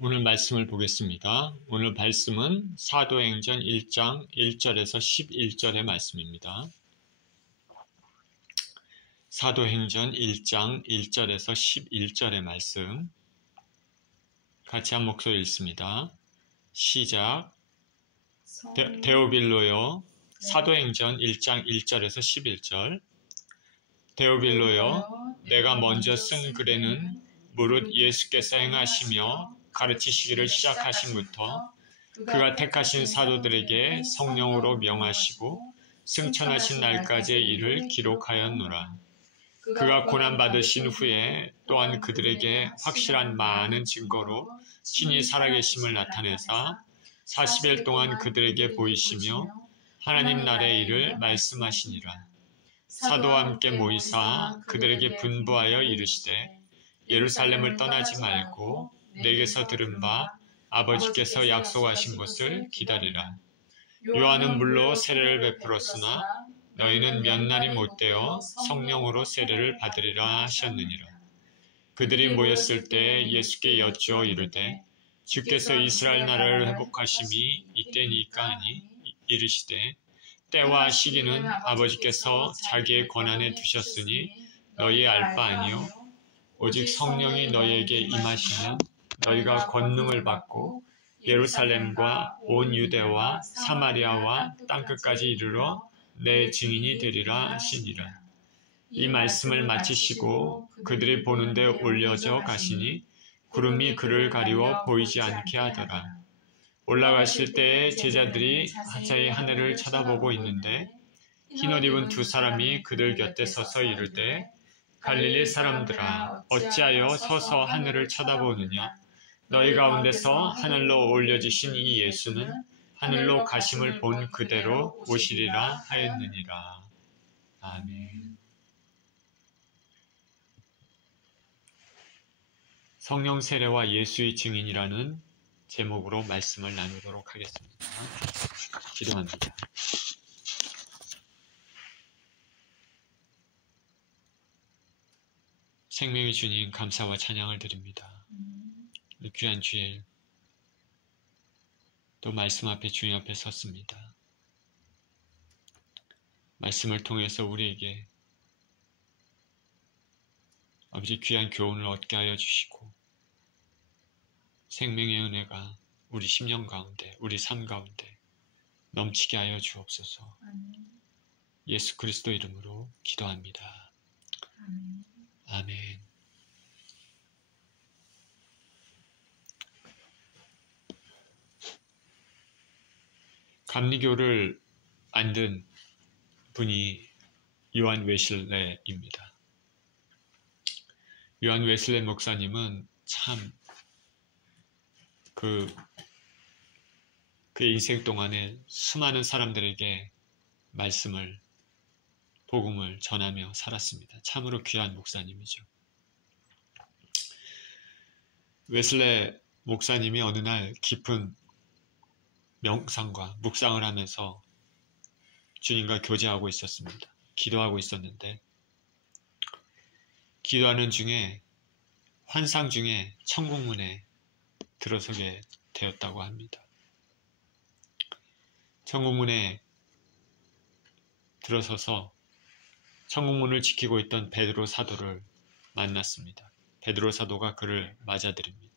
오늘 말씀을 보겠습니다. 오늘 말씀은 사도행전 1장 1절에서 11절의 말씀입니다. 사도행전 1장 1절에서 11절의 말씀 같이 한 목소리 읽습니다. 시작. 데오빌로요. 사도행전 1장 1절에서 11절. 데오빌로요, 내가 먼저 쓴 글에는 무릇 예수께서 행하시며 가르치시기를 시작하신부터 그가 택하신 사도들에게 성령으로 명하시고 승천하신 날까지의 일을 기록하였노라. 그가 고난받으신 후에 또한 그들에게 확실한 많은 증거로 친히 살아계심을 나타내사 40일 동안 그들에게 보이시며 하나님 나라의 일을 말씀하시니라. 사도와 함께 모이사 그들에게 분부하여 이르시되 예루살렘을 떠나지 말고 내게서 들은 바 아버지께서 약속하신 것을 기다리라. 요한은 물로 세례를 베풀었으나 너희는 몇 날이 못되어 성령으로 세례를 받으리라 하셨느니라. 그들이 모였을 때 예수께 여쭈어 이르되 주께서 이스라엘 나라를 회복하심이 이때니까 하니 이르시되 때와 시기는 아버지께서 자기의 권한에 두셨으니 너희 알 바 아니요 오직 성령이 너희에게 임하시면 너희가 권능을 받고 예루살렘과 온 유대와 사마리아와 땅끝까지 이르러 내 증인이 되리라 하시니라. 이 말씀을 마치시고 그들이 보는데 올려져 가시니 구름이 그를 가리워 보이지 않게 하더라. 올라가실 때에 제자들이 하자히 하늘을 쳐다보고 있는데 흰옷 입은 두 사람이 그들 곁에 서서 이르되 갈릴리 사람들아 어찌하여 서서 하늘을 쳐다보느냐. 너희 가운데서 하늘로 올려지신 이 예수는 하늘로 가심을 본 그대로 오시리라 하였느니라. 아멘. 성령 세례와 예수의 증인이라는 제목으로 말씀을 나누도록 하겠습니다. 기도합니다. 생명의 주님, 감사와 찬양을 드립니다. 이 귀한 주일 또 말씀 앞에 주님 앞에 섰습니다. 말씀을 통해서 우리에게 아버지 귀한 교훈을 얻게 하여 주시고 생명의 은혜가 우리 심령 가운데, 우리 삶 가운데 넘치게 하여 주옵소서. 예수 그리스도 이름으로 기도합니다. 아멘. 감리교를 만든 분이 요한 웨슬레입니다. 요한 웨슬레 목사님은 참 그의 인생 동안에 수많은 사람들에게 말씀을, 복음을 전하며 살았습니다. 참으로 귀한 목사님이죠. 웨슬레 목사님이 어느 날 깊은 명상과 묵상을 하면서 주님과 교제하고 있었습니다. 기도하고 있었는데 기도하는 중에 환상 중에 천국문에 들어서게 되었다고 합니다. 천국문에 들어서서 천국문을 지키고 있던 베드로 사도를 만났습니다. 베드로 사도가 그를 맞아들입니다.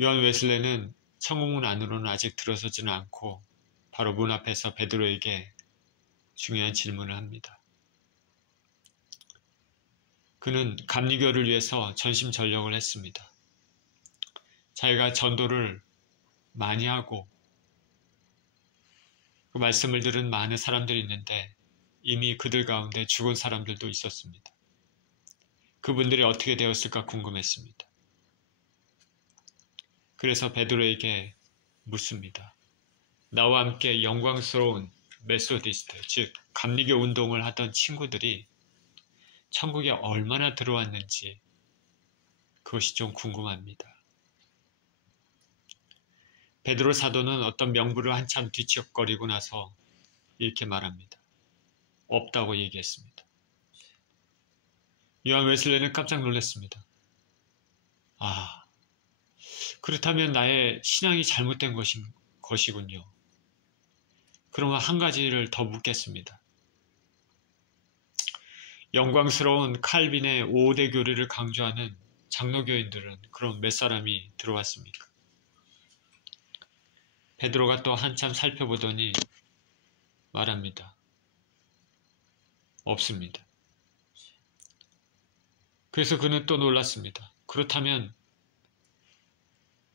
요한 웨슬레는 천국문 안으로는 아직 들어서지는 않고 바로 문 앞에서 베드로에게 중요한 질문을 합니다. 그는 감리교를 위해서 전심전력을 했습니다. 자기가 전도를 많이 하고 그 말씀을 들은 많은 사람들이 있는데 이미 그들 가운데 죽은 사람들도 있었습니다. 그분들이 어떻게 되었을까 궁금했습니다. 그래서 베드로에게 묻습니다. 나와 함께 영광스러운 메소디스트, 즉 감리교 운동을 하던 친구들이 천국에 얼마나 들어왔는지 그것이 좀 궁금합니다. 베드로 사도는 어떤 명부를 한참 뒤척거리고 나서 이렇게 말합니다. 없다고 얘기했습니다. 요한 웨슬레는 깜짝 놀랐습니다. 그렇다면 나의 신앙이 잘못된 것이군요. 그러면 한 가지를 더 묻겠습니다. 영광스러운 칼빈의 5대 교리를 강조하는 장로교인들은 그럼 몇 사람이 들어왔습니까? 베드로가 또 한참 살펴보더니 말합니다. 없습니다. 그래서 그는 또 놀랐습니다. 그렇다면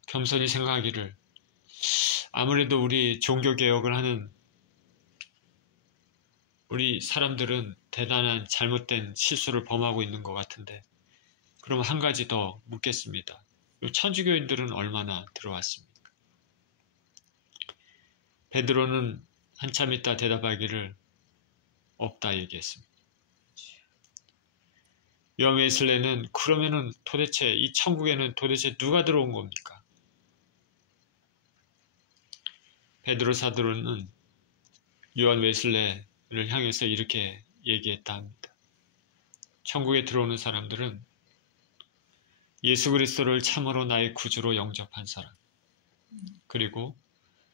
겸손히 생각하기를 아무래도 우리 종교개혁을 하는 우리 사람들은 대단한 잘못된 실수를 범하고 있는 것 같은데 그럼 한 가지 더 묻겠습니다. 천주교인들은 얼마나 들어왔습니까? 베드로는 한참 있다 대답하기를 없다 얘기했습니다. 요한 웨슬레는 그러면은 도대체 이 천국에는 도대체 누가 들어온 겁니까? 베드로 사도는 요한 웨슬레를 향해서 이렇게 얘기했다 합니다. 천국에 들어오는 사람들은 예수 그리스도를 참으로 나의 구주로 영접한 사람, 그리고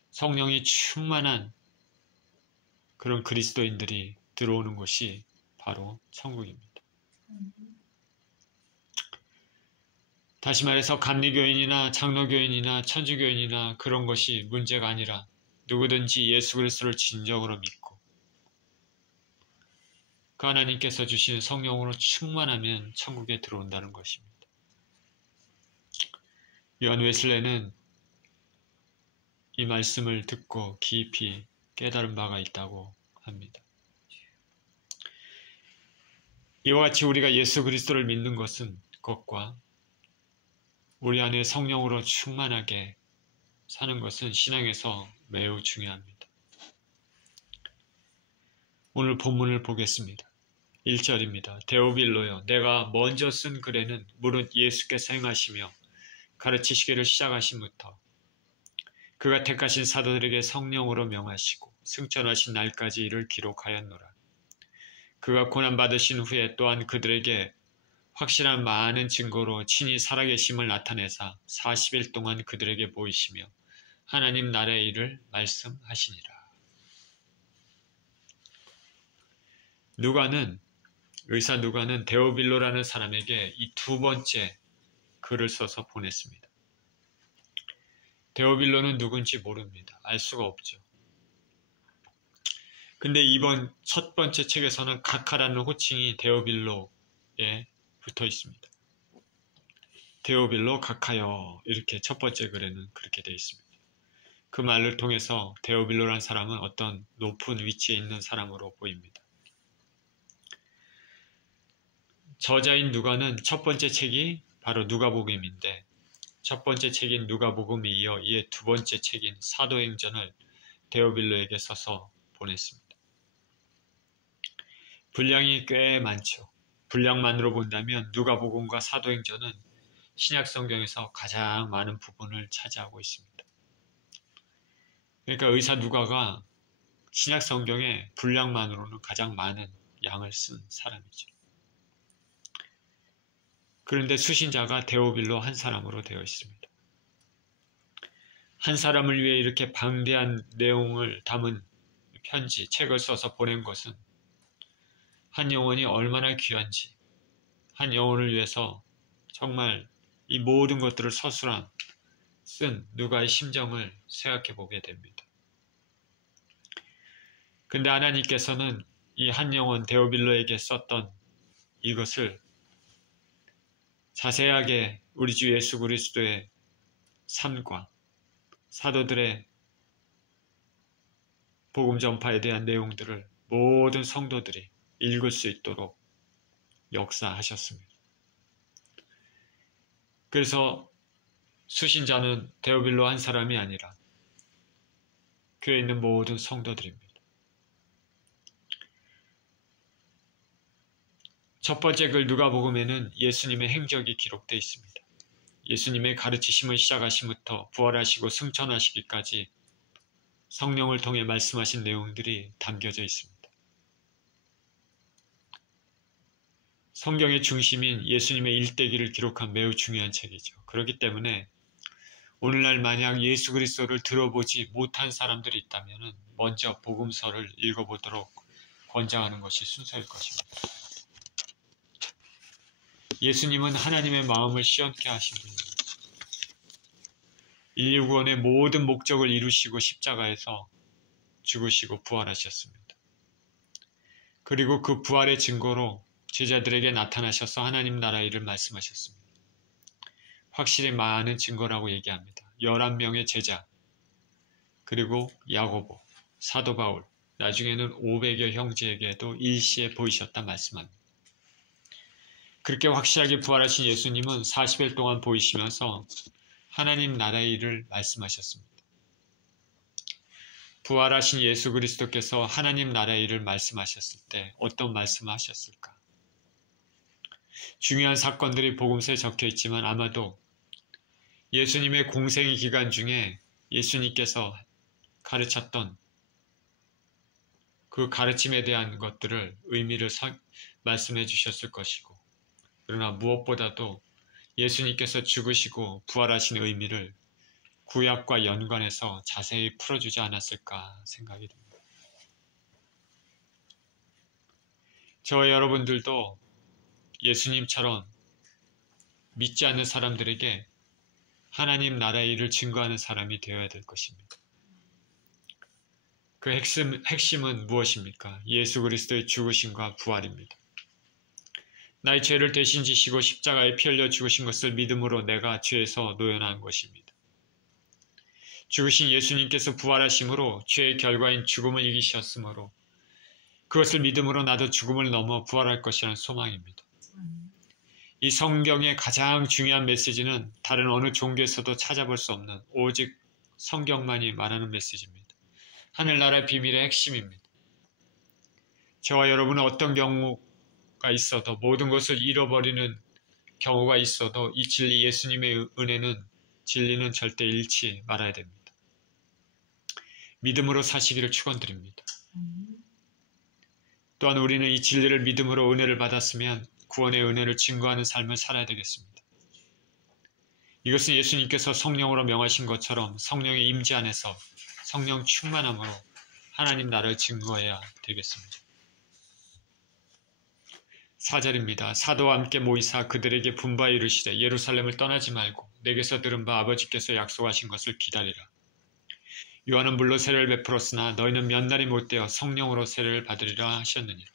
성령이 충만한 그런 그리스도인들이 들어오는 곳이 바로 천국입니다. 다시 말해서 감리교인이나 장로교인이나 천주교인이나 그런 것이 문제가 아니라 누구든지 예수 그리스도를 진정으로 믿고 그 하나님께서 주시는 성령으로 충만하면 천국에 들어온다는 것입니다. 요한 웨슬레는 이 말씀을 듣고 깊이 깨달은 바가 있다고 합니다. 이와 같이 우리가 예수 그리스도를 믿는 것과 우리 안에 성령으로 충만하게 사는 것은 신앙에서 매우 중요합니다. 오늘 본문을 보겠습니다. 1절입니다. 데오빌로여, 내가 먼저 쓴 글에는 무릇 예수께서 행하시며 가르치시기를 시작하심부터 그가 택하신 사도들에게 성령으로 명하시고 승천하신 날까지 이를 기록하였노라. 그가 고난받으신 후에 또한 그들에게 확실한 많은 증거로 친히 살아계심을 나타내사 40일 동안 그들에게 보이시며 하나님 나라의 일을 말씀하시니라. 의사 누가는 데오빌로라는 사람에게 이 두 번째 글을 써서 보냈습니다. 데오빌로는 누군지 모릅니다. 알 수가 없죠. 근데 이번 첫 번째 책에서는 가카라는 호칭이 데오빌로에 붙어 있습니다. 데오빌로 가카여, 이렇게 첫 번째 글에는 그렇게 되어 있습니다. 그 말을 통해서 데오빌로라는 사람은 어떤 높은 위치에 있는 사람으로 보입니다. 저자인 누가는 첫 번째 책이 바로 누가복음인데 첫 번째 책인 누가복음에 이어 이에 두 번째 책인 사도행전을 데오빌로에게 써서 보냈습니다. 분량이 꽤 많죠. 분량만으로 본다면 누가복음과 사도행전은 신약성경에서 가장 많은 부분을 차지하고 있습니다. 그러니까 의사 누가가 신약성경의 분량만으로는 가장 많은 양을 쓴 사람이죠. 그런데 수신자가 데오빌로 한 사람으로 되어 있습니다. 한 사람을 위해 이렇게 방대한 내용을 담은 편지, 책을 써서 보낸 것은 한 영혼이 얼마나 귀한지, 한 영혼을 위해서 정말 이 모든 것들을 서술한 쓴 누가의 심정을 생각해 보게 됩니다. 근데 하나님께서는 이 한 영혼 데오빌로에게 썼던 이것을 자세하게 우리 주 예수 그리스도의 삶과 사도들의 복음 전파에 대한 내용들을 모든 성도들이 읽을 수 있도록 역사하셨습니다. 그래서 수신자는 데오빌로 한 사람이 아니라 교회에 있는 모든 성도들입니다. 첫 번째 글 누가복음에는 예수님의 행적이 기록되어 있습니다. 예수님의 가르치심을 시작하심부터 부활하시고 승천하시기까지 성령을 통해 말씀하신 내용들이 담겨져 있습니다. 성경의 중심인 예수님의 일대기를 기록한 매우 중요한 책이죠. 그렇기 때문에 오늘날 만약 예수 그리스도를 들어보지 못한 사람들이 있다면 먼저 복음서를 읽어보도록 권장하는 것이 순서일 것입니다. 예수님은 하나님의 마음을 시원케 하신 분입니다. 인류 구원의 모든 목적을 이루시고 십자가에서 죽으시고 부활하셨습니다. 그리고 그 부활의 증거로 제자들에게 나타나셔서 하나님 나라 일을 말씀하셨습니다. 확실히 많은 증거라고 얘기합니다. 11명의 제자, 그리고 야고보, 사도 바울, 나중에는 500여 형제에게도 일시에 보이셨다 말씀합니다. 그렇게 확실하게 부활하신 예수님은 40일 동안 보이시면서 하나님 나라의 일을 말씀하셨습니다. 부활하신 예수 그리스도께서 하나님 나라의 일을 말씀하셨을 때 어떤 말씀을 하셨을까? 중요한 사건들이 복음서에 적혀 있지만 아마도 예수님의 공생의 기간 중에 예수님께서 가르쳤던 그 가르침에 대한 것들을 의미를 말씀해 주셨을 것이고, 그러나 무엇보다도 예수님께서 죽으시고 부활하신 의미를 구약과 연관해서 자세히 풀어주지 않았을까 생각이 듭니다. 저와 여러분들도 예수님처럼 믿지 않는 사람들에게 하나님 나라의 일을 증거하는 사람이 되어야 될 것입니다. 그 핵심은 무엇입니까? 예수 그리스도의 죽으심과 부활입니다. 나의 죄를 대신 지시고 십자가에 피 흘려 죽으신 것을 믿음으로 내가 죄에서 노연한 것입니다. 죽으신 예수님께서 부활하심으로 죄의 결과인 죽음을 이기셨으므로 그것을 믿음으로 나도 죽음을 넘어 부활할 것이라는 소망입니다. 이 성경의 가장 중요한 메시지는 다른 어느 종교에서도 찾아볼 수 없는 오직 성경만이 말하는 메시지입니다. 하늘나라의 비밀의 핵심입니다. 저와 여러분은 어떤 경우가 있어도 모든 것을 잃어버리는 경우가 있어도 이 진리 예수님의 은혜는 진리는 절대 잃지 말아야 됩니다. 믿음으로 사시기를 축원드립니다. 또한 우리는 이 진리를 믿음으로 은혜를 받았으면 구원의 은혜를 증거하는 삶을 살아야 되겠습니다. 이것은 예수님께서 성령으로 명하신 것처럼 성령의 임재 안에서 성령 충만함으로 하나님 나라를 증거해야 되겠습니다. 4절입니다. 사도와 함께 모이사 그들에게 분바에 이르시되 예루살렘을 떠나지 말고 내게서 들은 바 아버지께서 약속하신 것을 기다리라. 요한은 물로 세례를 베풀었으나 너희는 몇 날이 못되어 성령으로 세례를 받으리라 하셨느니라.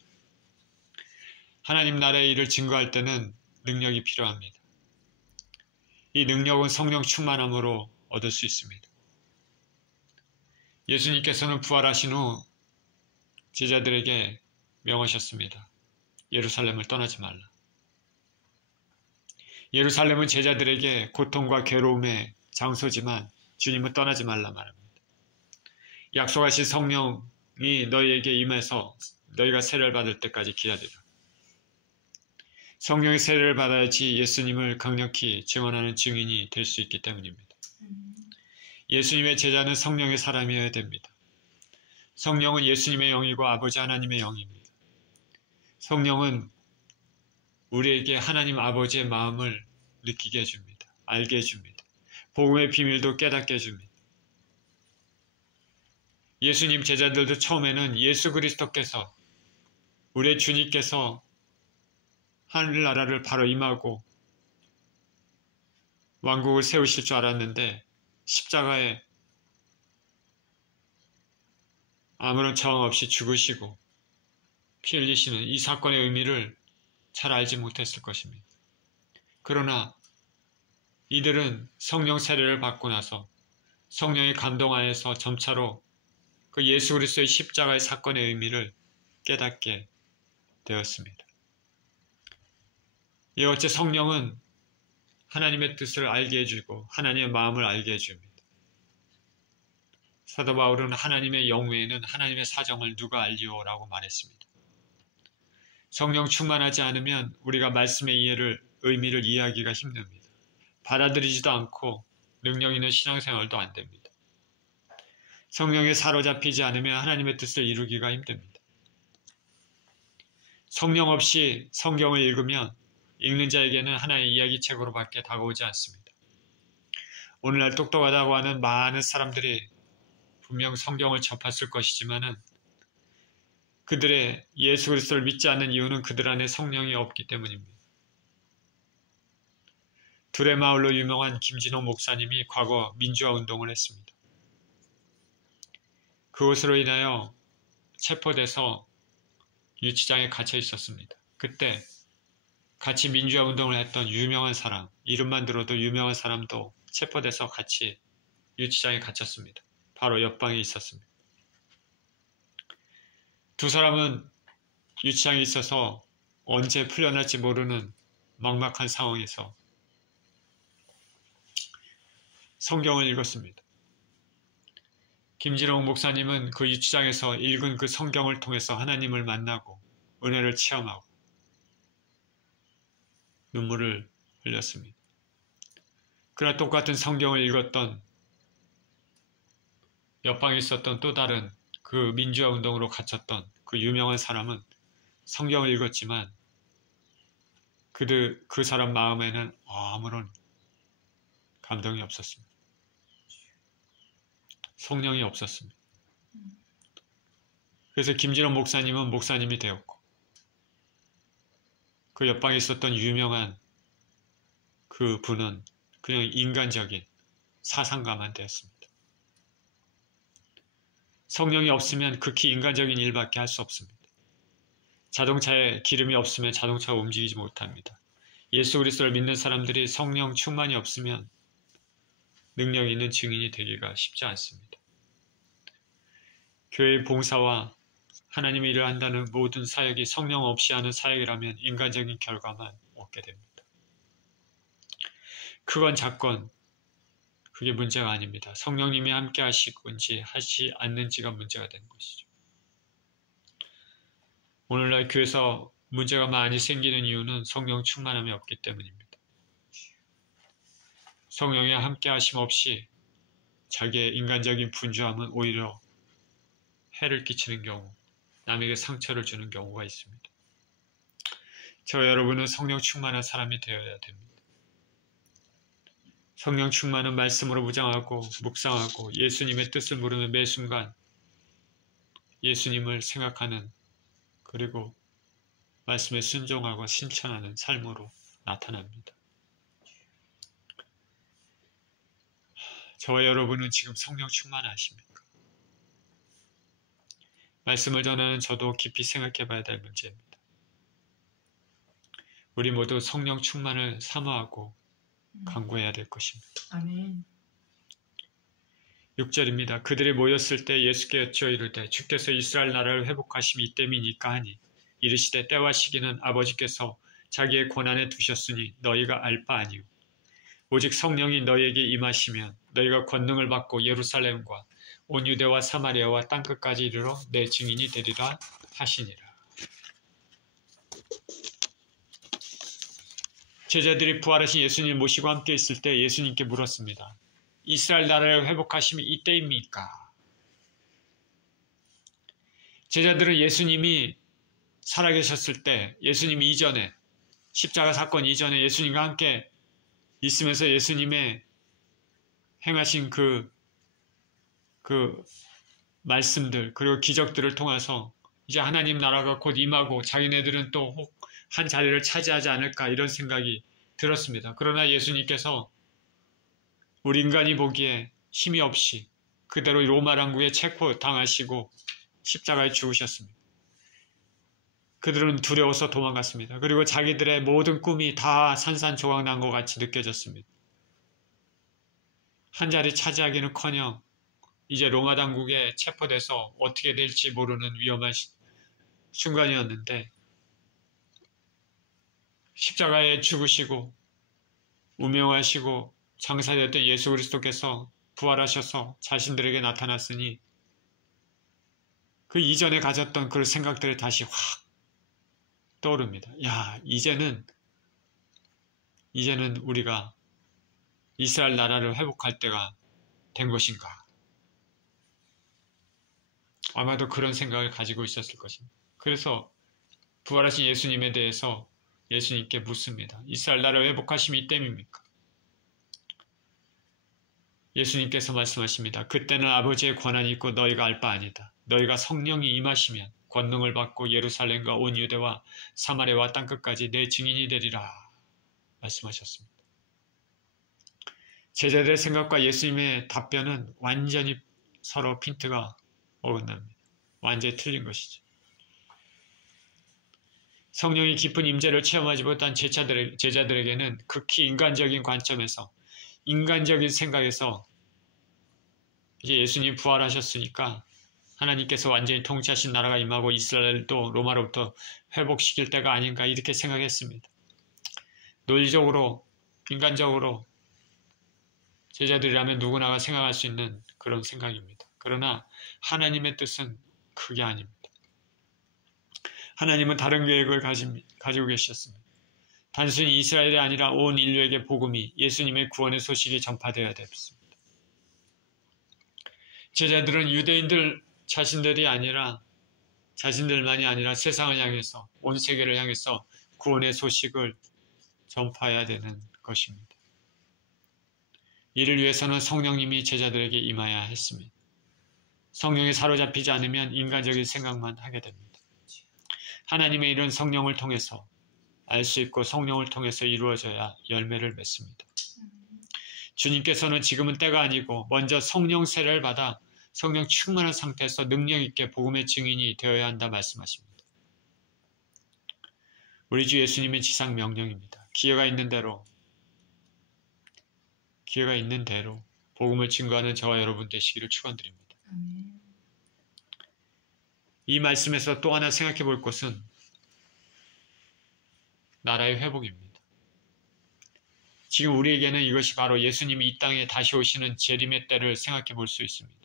하나님 나라의 일을 증거할 때는 능력이 필요합니다. 이 능력은 성령 충만함으로 얻을 수 있습니다. 예수님께서는 부활하신 후 제자들에게 명하셨습니다. 예루살렘을 떠나지 말라. 예루살렘은 제자들에게 고통과 괴로움의 장소지만 주님은 떠나지 말라 말합니다. 약속하신 성령이 너희에게 임해서 너희가 세례를 받을 때까지 기다리라. 성령의 세례를 받아야지 예수님을 강력히 증언하는 증인이 될 수 있기 때문입니다. 예수님의 제자는 성령의 사람이어야 됩니다. 성령은 예수님의 영이고 아버지 하나님의 영입니다. 성령은 우리에게 하나님 아버지의 마음을 느끼게 해줍니다. 알게 해줍니다. 복음의 비밀도 깨닫게 해줍니다. 예수님 제자들도 처음에는 예수 그리스도께서 우리의 주님께서 하늘나라를 바로 임하고 왕국을 세우실 줄 알았는데 십자가에 아무런 저항 없이 죽으시고 피 흘리시는 이 사건의 의미를 잘 알지 못했을 것입니다. 그러나 이들은 성령 세례를 받고 나서 성령의 감동 안에서 점차로 그 예수 그리스도의 십자가의 사건의 의미를 깨닫게 되었습니다. 이 어째 성령은 하나님의 뜻을 알게 해주고 하나님의 마음을 알게 해줍니다. 사도 바울은 하나님의 영 외에는 하나님의 사정을 누가 알리오라고 말했습니다. 성령 충만하지 않으면 우리가 말씀의 의미를 이해하기가 힘듭니다. 받아들이지도 않고 능력 있는 신앙생활도 안 됩니다. 성령에 사로잡히지 않으면 하나님의 뜻을 이루기가 힘듭니다. 성령 없이 성경을 읽으면 읽는 자에게는 하나의 이야기책으로밖에 다가오지 않습니다. 오늘날 똑똑하다고 하는 많은 사람들이 분명 성경을 접했을 것이지만은 그들의 예수 그리스도를 믿지 않는 이유는 그들 안에 성령이 없기 때문입니다. 두레마을로 유명한 김진호 목사님이 과거 민주화 운동을 했습니다. 그것으로 인하여 체포돼서 유치장에 갇혀 있었습니다. 그때 같이 민주화 운동을 했던 유명한 사람, 이름만 들어도 유명한 사람도 체포돼서 같이 유치장에 갇혔습니다. 바로 옆방에 있었습니다. 두 사람은 유치장에 있어서 언제 풀려날지 모르는 막막한 상황에서 성경을 읽었습니다. 김진홍 목사님은 그 유치장에서 읽은 그 성경을 통해서 하나님을 만나고 은혜를 체험하고 눈물을 흘렸습니다. 그러나 똑같은 성경을 읽었던 옆방에 있었던 또 다른 그 민주화 운동으로 갇혔던 그 유명한 사람은 성경을 읽었지만 그 사람 마음에는 아무런 감동이 없었습니다. 성령이 없었습니다. 그래서 김진원 목사님은 목사님이 되었고 그 옆방에 있었던 유명한 그 분은 그냥 인간적인 사상가만 되었습니다. 성령이 없으면 극히 인간적인 일밖에 할 수 없습니다. 자동차에 기름이 없으면 자동차가 움직이지 못합니다. 예수 그리스도를 믿는 사람들이 성령 충만이 없으면 능력 있는 증인이 되기가 쉽지 않습니다. 교회의 봉사와 하나님의 일을 한다는 모든 사역이 성령 없이 하는 사역이라면 인간적인 결과만 얻게 됩니다. 크건 작건 그게 문제가 아닙니다. 성령님이 함께 하시건지 하지 않는지가 문제가 되는 것이죠. 오늘날 교회에서 문제가 많이 생기는 이유는 성령 충만함이 없기 때문입니다. 성령의 함께 하심 없이 자기의 인간적인 분주함은 오히려 해를 끼치는 경우, 남에게 상처를 주는 경우가 있습니다. 저와 여러분은 성령 충만한 사람이 되어야 됩니다. 성령 충만은 말씀으로 무장하고 묵상하고 예수님의 뜻을 모르는 매 순간 예수님을 생각하는 그리고 말씀에 순종하고 실천하는 삶으로 나타납니다. 저와 여러분은 지금 성령 충만하십니까? 말씀을 전하는 저도 깊이 생각해 봐야 될 문제입니다. 우리 모두 성령 충만을 사모하고 간구해야 될 것입니다. 아멘. 6절입니다. 그들이 모였을 때 예수께 여쭈어 이르되 주께서 이스라엘 나라를 회복하심이 이때미니까 하니 이르시되 때와 시기는 아버지께서 자기의 권한에 두셨으니 너희가 알 바 아니오. 오직 성령이 너희에게 임하시면 너희가 권능을 받고 예루살렘과 온 유대와 사마리아와 땅끝까지 이르러 내 증인이 되리라 하시니라. 제자들이 부활하신 예수님을 모시고 함께 있을 때 예수님께 물었습니다. 이스라엘 나라를 회복하심이 이때입니까? 제자들은 예수님이 살아계셨을 때, 예수님 이전에, 십자가 사건 이전에 예수님과 함께 있으면서 예수님의 행하신 그 말씀들, 그리고 기적들을 통해서 이제 하나님 나라가 곧 임하고 자기네들은 또 혹 한 자리를 차지하지 않을까 이런 생각이 들었습니다. 그러나 예수님께서 우리 인간이 보기에 힘이 없이 그대로 로마 왕국에 체포당하시고 십자가에 죽으셨습니다. 그들은 두려워서 도망갔습니다. 그리고 자기들의 모든 꿈이 다 산산조각 난 것 같이 느껴졌습니다. 한 자리 차지하기는커녕 이제 로마 당국에 체포돼서 어떻게 될지 모르는 위험한 순간이었는데 십자가에 죽으시고 운명하시고 장사되었던 예수 그리스도께서 부활하셔서 자신들에게 나타났으니 그 이전에 가졌던 그 생각들이 다시 확 떠오릅니다. 야, 이제는 우리가 이스라엘 나라를 회복할 때가 된 것인가? 아마도 그런 생각을 가지고 있었을 것입니다. 그래서 부활하신 예수님에 대해서 예수님께 묻습니다. 이스라엘 나라 회복하심이 이때입니까? 예수님께서 말씀하십니다. 그때는 아버지의 권한이 있고 너희가 알 바 아니다. 너희가 성령이 임하시면 권능을 받고 예루살렘과 온 유대와 사마리아와 땅끝까지 내 증인이 되리라 말씀하셨습니다. 제자들의 생각과 예수님의 답변은 완전히 서로 핀트가 어긋납니다. 완전히 틀린 것이죠. 성령의 깊은 임재를 체험하지 못한 제자들에게는 극히 인간적인 관점에서, 인간적인 생각에서 이제 예수님 부활하셨으니까 하나님께서 완전히 통치하신 나라가 임하고 이스라엘도 로마로부터 회복시킬 때가 아닌가 이렇게 생각했습니다. 논리적으로, 인간적으로 제자들이라면 누구나가 생각할 수 있는 그런 생각입니다. 그러나 하나님의 뜻은 그게 아닙니다. 하나님은 다른 계획을 가지고 계셨습니다. 단순히 이스라엘이 아니라 온 인류에게 복음이, 예수님의 구원의 소식이 전파되어야 됐습니다. 제자들은 유대인들 자신들만이 아니라 세상을 향해서, 온 세계를 향해서 구원의 소식을 전파해야 되는 것입니다. 이를 위해서는 성령님이 제자들에게 임하여야 했습니다. 성령에 사로잡히지 않으면 인간적인 생각만 하게 됩니다. 하나님의 일은 성령을 통해서 알 수 있고 성령을 통해서 이루어져야 열매를 맺습니다. 주님께서는 지금은 때가 아니고 먼저 성령 세례를 받아 성령 충만한 상태에서 능력 있게 복음의 증인이 되어야 한다 말씀하십니다. 우리 주 예수님의 지상 명령입니다. 기회가 있는 대로 복음을 증거하는 저와 여러분 되시기를 축원드립니다. 이 말씀에서 또 하나 생각해 볼 것은 나라의 회복입니다. 지금 우리에게는 이것이 바로 예수님이 이 땅에 다시 오시는 재림의 때를 생각해 볼 수 있습니다.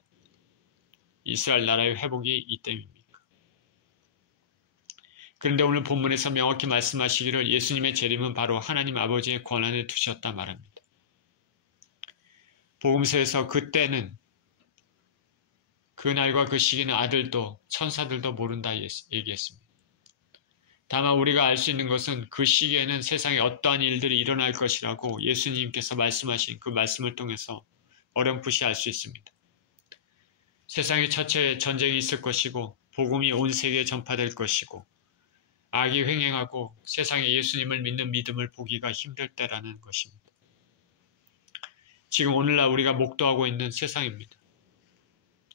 이스라엘 나라의 회복이 이때입니까? 그런데 오늘 본문에서 명확히 말씀하시기를 예수님의 재림은 바로 하나님 아버지의 권한에 두셨다 말합니다. 복음서에서 그때는, 그날과 그 시기는 아들도 천사들도 모른다 얘기했습니다. 다만 우리가 알 수 있는 것은 그 시기에는 세상에 어떠한 일들이 일어날 것이라고 예수님께서 말씀하신 그 말씀을 통해서 어렴풋이 알 수 있습니다. 세상에 첫째 전쟁이 있을 것이고 복음이 온 세계에 전파될 것이고 악이 횡행하고 세상에 예수님을 믿는 믿음을 보기가 힘들 때라는 것입니다. 지금 오늘날 우리가 목도하고 있는 세상입니다.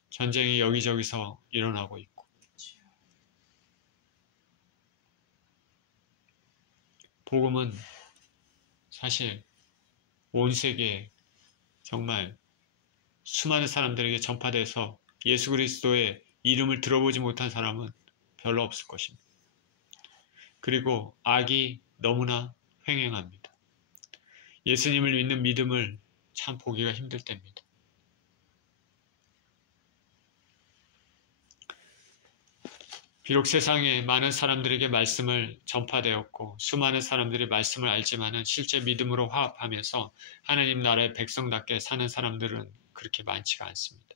전쟁이 여기저기서 일어나고 있고 복음은 사실 온 세계에 정말 수많은 사람들에게 전파돼서 예수 그리스도의 이름을 들어보지 못한 사람은 별로 없을 것입니다. 그리고 악이 너무나 횡행합니다. 예수님을 믿는 믿음을 참 보기가 힘들 때입니다. 비록 세상에 많은 사람들에게 말씀을 전파되었고 수많은 사람들이 말씀을 알지만은 실제 믿음으로 화합하면서 하나님 나라의 백성답게 사는 사람들은 그렇게 많지가 않습니다.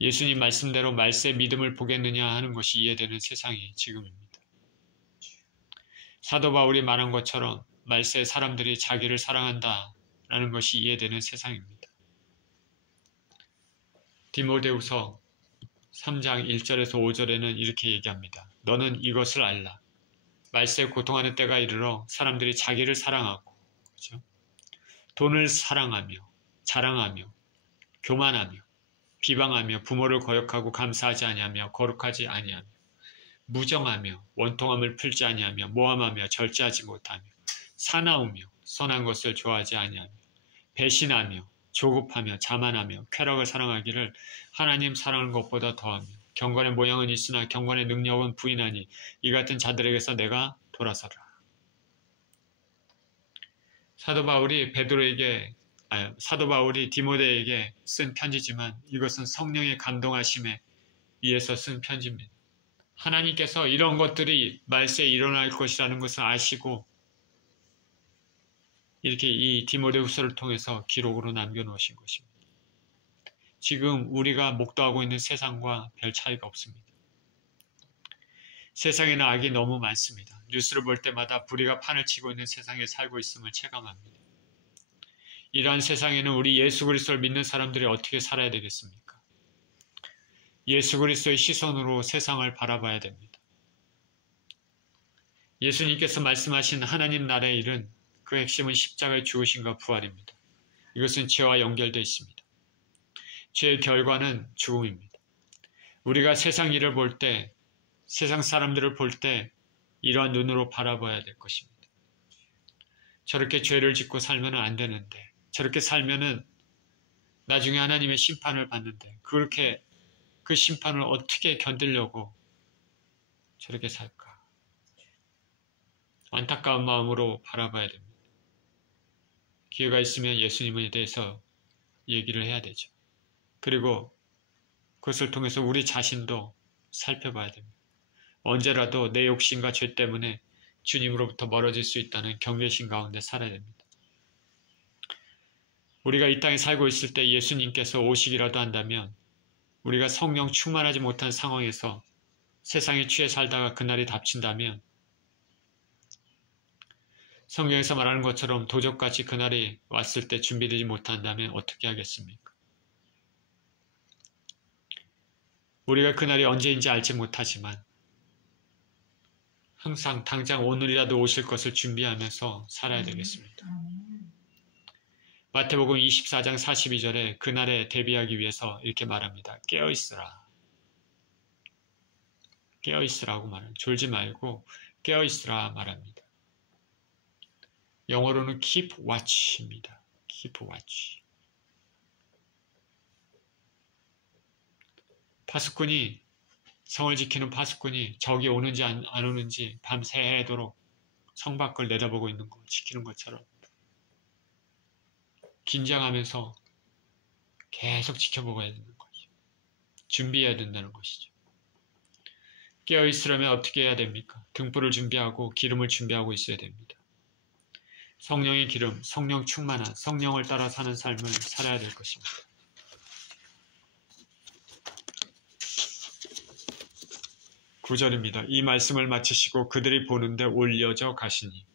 예수님 말씀대로 말세 믿음을 보겠느냐 하는 것이 이해되는 세상이 지금입니다. 사도 바울이 말한 것처럼 말세 사람들이 자기를 사랑한다라는 것이 이해되는 세상입니다. 디모데후서 3장 1절에서 5절에는 이렇게 얘기합니다. 너는 이것을 알라. 말세 고통하는 때가 이르러 사람들이 자기를 사랑하고, 그렇죠? 돈을 사랑하며, 자랑하며, 교만하며, 비방하며, 부모를 거역하고 감사하지 아니하며, 거룩하지 아니하며, 무정하며, 원통함을 풀지 아니하며, 모함하며, 절제하지 못하며, 사나우며, 선한 것을 좋아하지 아니하며, 배신하며, 조급하며 자만하며 쾌락을 사랑하기를 하나님 사랑하는 것보다 더하며 경건의 모양은 있으나 경건의 능력은 부인하니 이 같은 자들에게서 내가 돌아서라. 사도 바울이 디모데에게 쓴 편지지만 이것은 성령의 감동하심에 의해서 쓴 편지입니다. 하나님께서 이런 것들이 말세에 일어날 것이라는 것을 아시고 이렇게 이 디모데후서를 통해서 기록으로 남겨놓으신 것입니다. 지금 우리가 목도하고 있는 세상과 별 차이가 없습니다. 세상에는 악이 너무 많습니다. 뉴스를 볼 때마다 불의가 판을 치고 있는 세상에 살고 있음을 체감합니다. 이러한 세상에는 우리 예수 그리스도를 믿는 사람들이 어떻게 살아야 되겠습니까? 예수 그리스도의 시선으로 세상을 바라봐야 됩니다. 예수님께서 말씀하신 하나님 나라의 일은 그 핵심은 십자가의 죽으심과 부활입니다. 이것은 죄와 연결되어 있습니다. 죄의 결과는 죽음입니다. 우리가 세상 일을 볼 때, 세상 사람들을 볼 때 이러한 눈으로 바라봐야 될 것입니다. 저렇게 죄를 짓고 살면 안 되는데, 저렇게 살면은 나중에 하나님의 심판을 받는데, 그렇게 그 심판을 어떻게 견디려고 저렇게 살까? 안타까운 마음으로 바라봐야 됩니다. 기회가 있으면 예수님에 대해서 얘기를 해야 되죠. 그리고 그것을 통해서 우리 자신도 살펴봐야 됩니다. 언제라도 내 욕심과 죄 때문에 주님으로부터 멀어질 수 있다는 경계심 가운데 살아야 됩니다. 우리가 이 땅에 살고 있을 때 예수님께서 오시기라도 한다면 우리가 성령 충만하지 못한 상황에서 세상에 취해 살다가 그날이 닥친다면 성경에서 말하는 것처럼 도적같이 그날이 왔을 때 준비되지 못한다면 어떻게 하겠습니까? 우리가 그날이 언제인지 알지 못하지만 항상 당장 오늘이라도 오실 것을 준비하면서 살아야 되겠습니다. 마태복음 24장 42절에 그날에 대비하기 위해서 이렇게 말합니다. 깨어있으라. 깨어있으라고 말합니다. 졸지 말고 깨어있으라 말합니다. 영어로는 keep watch입니다. keep watch. 파수꾼이 성을 지키는 파수꾼이 적이 오는지 안 오는지 밤새도록 성 밖을 내다보고 있는 거 지키는 것처럼 긴장하면서 계속 지켜보아야 되는 것이죠. 준비해야 된다는 것이죠. 깨어있으려면 어떻게 해야 됩니까? 등불을 준비하고 기름을 준비하고 있어야 됩니다. 성령의 기름, 성령 충만한 성령을 따라 사는 삶을 살아야 될 것입니다. 9절입니다. 이 말씀을 마치시고 그들이 보는데 올려져 가시니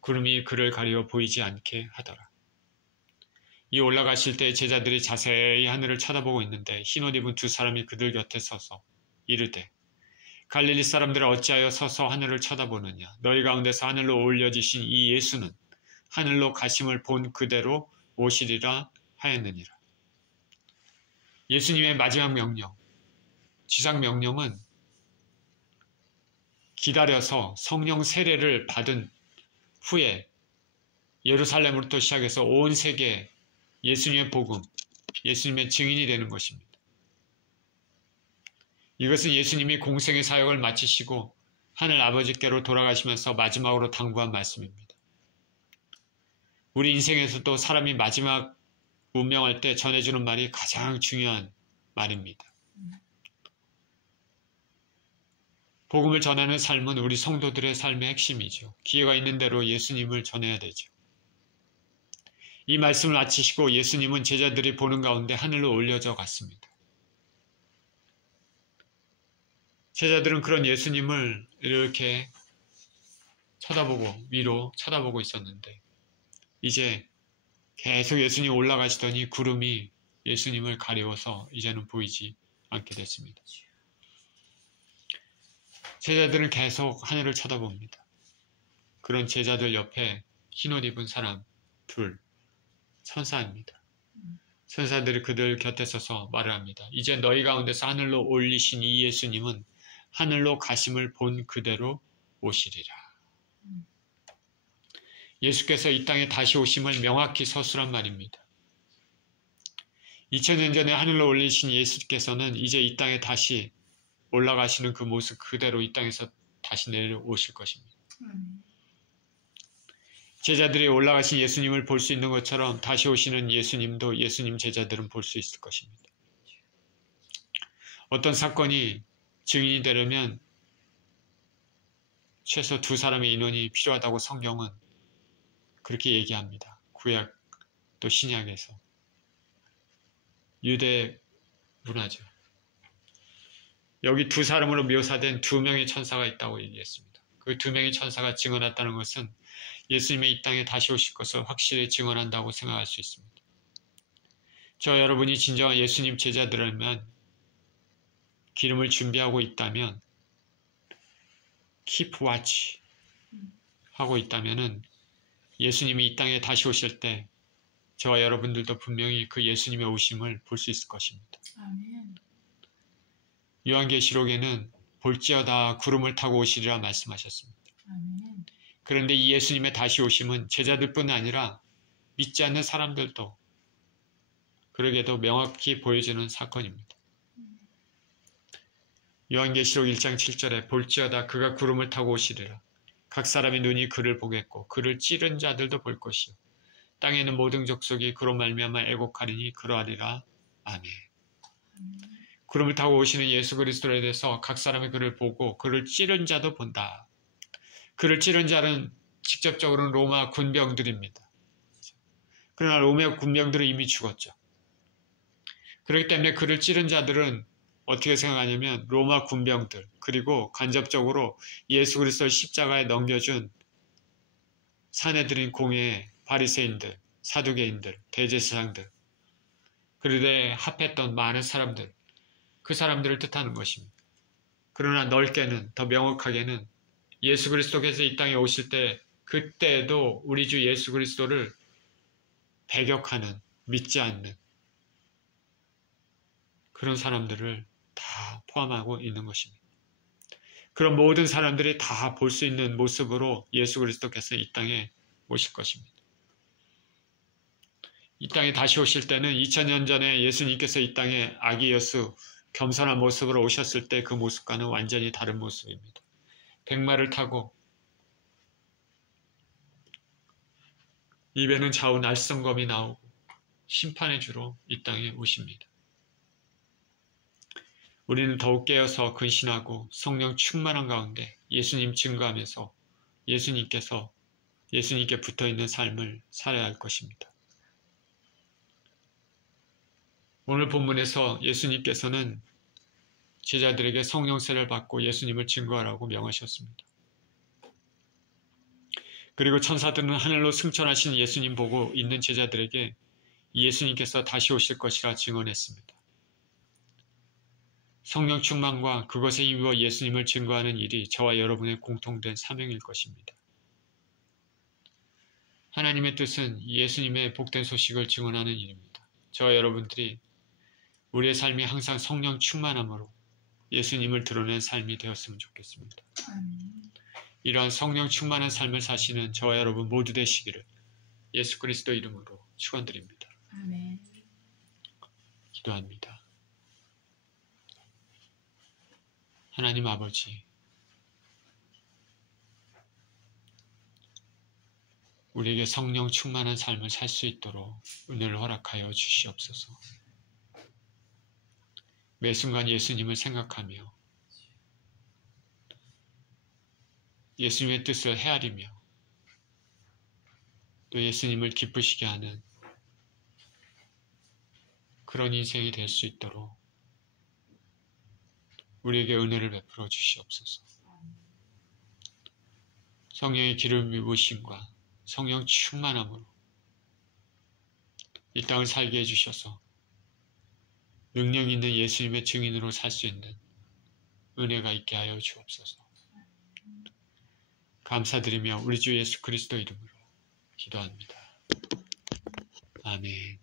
구름이 그를 가리워 보이지 않게 하더라. 이 올라가실 때 제자들이 자세히 하늘을 쳐다보고 있는데 흰옷 입은 두 사람이 그들 곁에 서서 이르되 갈릴리 사람들아 어찌하여 서서 하늘을 쳐다보느냐. 너희 가운데서 하늘로 올려지신 이 예수는 하늘로 가심을 본 그대로 오시리라 하였느니라. 예수님의 마지막 명령, 지상 명령은 기다려서 성령 세례를 받은 후에 예루살렘으로부터 시작해서 온 세계에 예수님의 복음, 예수님의 증인이 되는 것입니다. 이것은 예수님이 공생의 사역을 마치시고 하늘 아버지께로 돌아가시면서 마지막으로 당부한 말씀입니다. 우리 인생에서도 사람이 마지막 운명할 때 전해주는 말이 가장 중요한 말입니다. 복음을 전하는 삶은 우리 성도들의 삶의 핵심이죠. 기회가 있는 대로 예수님을 전해야 되죠. 이 말씀을 마치시고 예수님은 제자들이 보는 가운데 하늘로 올려져 갔습니다. 제자들은 그런 예수님을 이렇게 쳐다보고 위로 쳐다보고 있었는데 이제 계속 예수님 올라가시더니 구름이 예수님을 가리워서 이제는 보이지 않게 됐습니다. 제자들은 계속 하늘을 쳐다봅니다. 그런 제자들 옆에 흰옷 입은 사람 둘, 천사입니다. 천사들이 그들 곁에 서서 말을 합니다. 이제 너희 가운데서 하늘로 올리신 이 예수님은 하늘로 가심을 본 그대로 오시리라. 예수께서 이 땅에 다시 오심을 명확히 서술한 말입니다. 2000년 전에 하늘로 올리신 예수께서는 이제 이 땅에 다시 올라가시는 그 모습 그대로 이 땅에서 다시 내려오실 것입니다. 제자들이 올라가신 예수님을 볼 수 있는 것처럼 다시 오시는 예수님도 예수님 제자들은 볼 수 있을 것입니다. 어떤 사건이 증인이 되려면 최소 두 사람의 인원이 필요하다고 성경은 그렇게 얘기합니다. 구약 또 신약에서. 유대 문화죠. 여기 두 사람으로 묘사된 두 명의 천사가 있다고 얘기했습니다. 그 두 명의 천사가 증언했다는 것은 예수님의 이 땅에 다시 오실 것을 확실히 증언한다고 생각할 수 있습니다. 저 여러분이 진정한 예수님 제자들이면 기름을 준비하고 있다면 keep watch 하고 있다면은 예수님이 이 땅에 다시 오실 때 저와 여러분들도 분명히 그 예수님의 오심을 볼 수 있을 것입니다. 아멘. 요한계시록에는 볼지어다 구름을 타고 오시리라 말씀하셨습니다. 아멘. 그런데 이 예수님의 다시 오심은 제자들뿐 아니라 믿지 않는 사람들도 그러게도 명확히 보여주는 사건입니다. 요한계시록 1장 7절에 볼지어다 그가 구름을 타고 오시리라. 각 사람의 눈이 그를 보겠고 그를 찌른 자들도 볼 것이요. 땅에는 모든 족속이 그로 말미암아 애곡하리니 그러하리라. 아멘. 구름을 타고 오시는 예수 그리스도에 대해서 각 사람이 그를 보고 그를 찌른 자도 본다. 그를 찌른 자는 직접적으로는 로마 군병들입니다. 그러나 로마 군병들은 이미 죽었죠. 그렇기 때문에 그를 찌른 자들은 어떻게 생각하냐면 로마 군병들 그리고 간접적으로 예수 그리스도를 십자가에 넘겨준 사내들인 공회 바리새인들, 사두개인들, 대제사장들 그들에 합했던 많은 사람들 그 사람들을 뜻하는 것입니다. 그러나 넓게는 더 명확하게는 예수 그리스도께서 이 땅에 오실 때 그때에도 우리 주 예수 그리스도를 배격하는 믿지 않는 그런 사람들을 다 포함하고 있는 것입니다. 그런 모든 사람들이 다 볼 수 있는 모습으로 예수 그리스도께서 이 땅에 오실 것입니다. 이 땅에 다시 오실 때는 2000년 전에 예수님께서 이 땅에 아기 예수 겸손한 모습으로 오셨을 때 그 모습과는 완전히 다른 모습입니다. 백마를 타고 입에는 좌우 날성검이 나오고 심판의 주로 이 땅에 오십니다. 우리는 더욱 깨어서 근신하고 성령 충만한 가운데 예수님 증거하면서 예수님께 붙어있는 삶을 살아야 할 것입니다. 오늘 본문에서 예수님께서는 제자들에게 성령세를 받고 예수님을 증거하라고 명하셨습니다. 그리고 천사들은 하늘로 승천하신 예수님 보고 있는 제자들에게 예수님께서 다시 오실 것이라 증언했습니다. 성령 충만과 그것에 힘입어 예수님을 증거하는 일이 저와 여러분의 공통된 사명일 것입니다. 하나님의 뜻은 예수님의 복된 소식을 증언하는 일입니다. 저와 여러분들이 우리의 삶이 항상 성령 충만함으로 예수님을 드러낸 삶이 되었으면 좋겠습니다. 이러한 성령 충만한 삶을 사시는 저와 여러분 모두 되시기를 예수 그리스도 이름으로 축원드립니다. 아멘. 기도합니다. 하나님 아버지, 우리에게 성령 충만한 삶을 살 수 있도록 은혜를 허락하여 주시옵소서. 매 순간 예수님을 생각하며 예수님의 뜻을 헤아리며 또 예수님을 기쁘시게 하는 그런 인생이 될 수 있도록 우리에게 은혜를 베풀어 주시옵소서. 성령의 기름 부으심과 성령 충만함으로 이 땅을 살게 해주셔서 능력 있는 예수님의 증인으로 살 수 있는 은혜가 있게 하여 주옵소서. 감사드리며 우리 주 예수 그리스도 이름으로 기도합니다. 아멘.